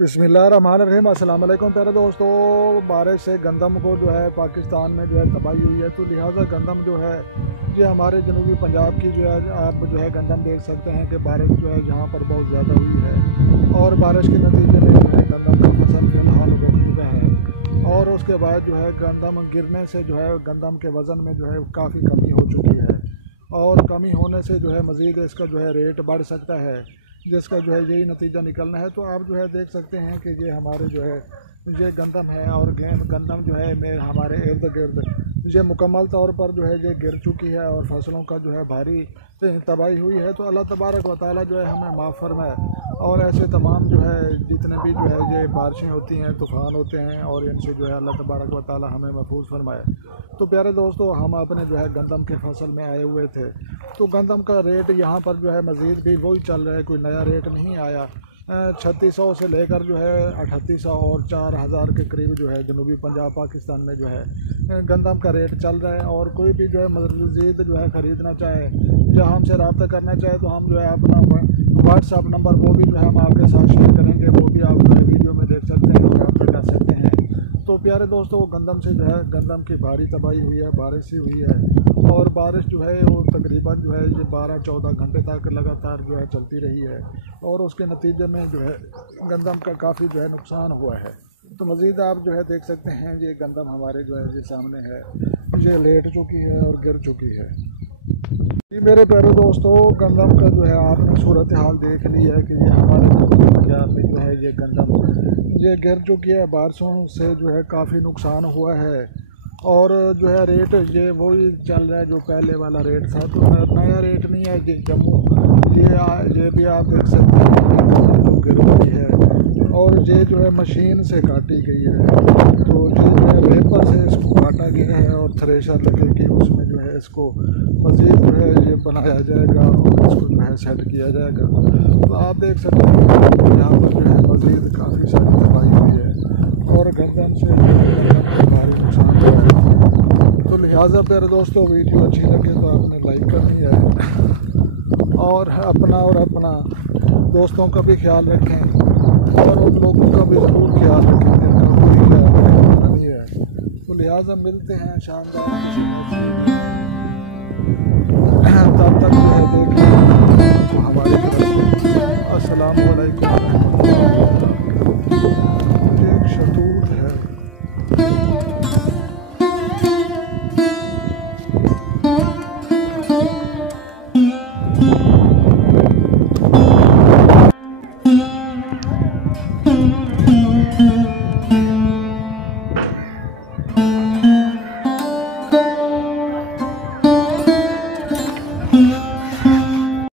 बिस्मिल्लाहिर्रहमानिर्रहीम। अस्सलाम वालेकुम प्यारे दोस्तों। बारिश से गंदम को जो है पाकिस्तान में जो है तबाही हुई है, तो लिहाजा गंदम जो है ये हमारे जनूबी पंजाब की जो है आप जो है गंदम देख सकते हैं कि बारिश जो है यहाँ पर बहुत ज़्यादा हुई है और बारिश के नतीजे में जो है गंदम का फसल फिलहाल रुक चुका है और उसके बाद जो है गंदम गिरने से जो है गंदम के वज़न में जो है काफ़ी कमी हो चुकी है और कमी होने से जो है मज़ीद इसका जो है रेट बढ़ सकता है, जिसका जो है यही नतीजा निकलना है। तो आप जो है देख सकते हैं कि ये हमारे जो है ये गंदम है और गंदम जो है में हमारे इर्द गिर्द ये मुकम्मल तौर पर जो है ये गिर चुकी है और फसलों का जो है भारी तबाही हुई है। तो अल्लाह तबारक व तआला जो है हमें माफ़ फरमाए और ऐसे तमाम जो है जितने भी जो है ये बारिशें होती हैं, तूफ़ान होते हैं और इनसे जो है अल्लाह तबारक व तआला हमें महफूज फरमाए। तो प्यारे दोस्तों, हम अपने जो है गंदम के फसल में आए हुए थे, तो गंदम का रेट यहाँ पर जो है मज़ीद भी वही चल रहा है, कोई नया रेट नहीं आया। 3600 से लेकर जो है 3800 और 4000 के करीब जो है जनूबी पंजाब पाकिस्तान में जो है गंदम का रेट चल रहा है। और कोई भी जो है मज़ीद जो है ख़रीदना चाहे या हमसे रब्ता करना चाहे तो हम जो है अपना व्हाट्सअप नंबर वो भी जो है हम आपके साथ शेयर करेंगे, वो भी आप जो है वीडियो में देख सकते हैं और रब्ता कर सकते हैं। तो प्यारे दोस्तों, गंदम से जो है गंदम की भारी तबाही हुई है, बारिश ही हुई है और बारिश जो है वो तकरीबन जो है ये 12-14 घंटे तक लगातार जो है चलती रही है और उसके नतीजे में जो है गंदम का काफ़ी जो है नुकसान हुआ है। तो मज़ीद आप जो है देख सकते हैं ये गंदम हमारे जो है ये सामने है, ये लेट चुकी है और गिर चुकी है। जी मेरे प्यारे दोस्तों, गंदम का जो है आपने सूरत हाल देख ली है कि ये हमारे पंजाब में जो है ये गंदम ये गिर चुकी है। बारिशों से जो है काफ़ी नुकसान हुआ है और जो है रेट ये वही चल रहा है जो पहले वाला रेट था, तो नया रेट नहीं है। ये जम्मू ये भी आप देख सकते हैं जो गिर गई है और ये जो है मशीन से काटी गई है, तो ये जो है रेपर से इसको काटा गया है और थ्रेशर लगेगी, उसमें जो है इसको मज़ीद जो है ये बनाया जाएगा और इसको जो है सेट किया जाएगा। तो आप देख सकते हैं यहाँ पर जो है मज़ीद काफ़ी सारी तबाही हुई है और गंदम से भारी नुकसान हुआ है। तो लिहाजा प्यारे दोस्तों, वीडियो अच्छी लगे तो आपने लाइक करनी है और अपना दोस्तों का भी ख्याल रखें और उन लोगों का भी ज़रूर ख्याल रखें जिनका कोई नहीं है। तो लिहाजा मिलते हैं शानदार तब तक जो है देखें हमारी तरफ से। अस्सलाम वालेकुम।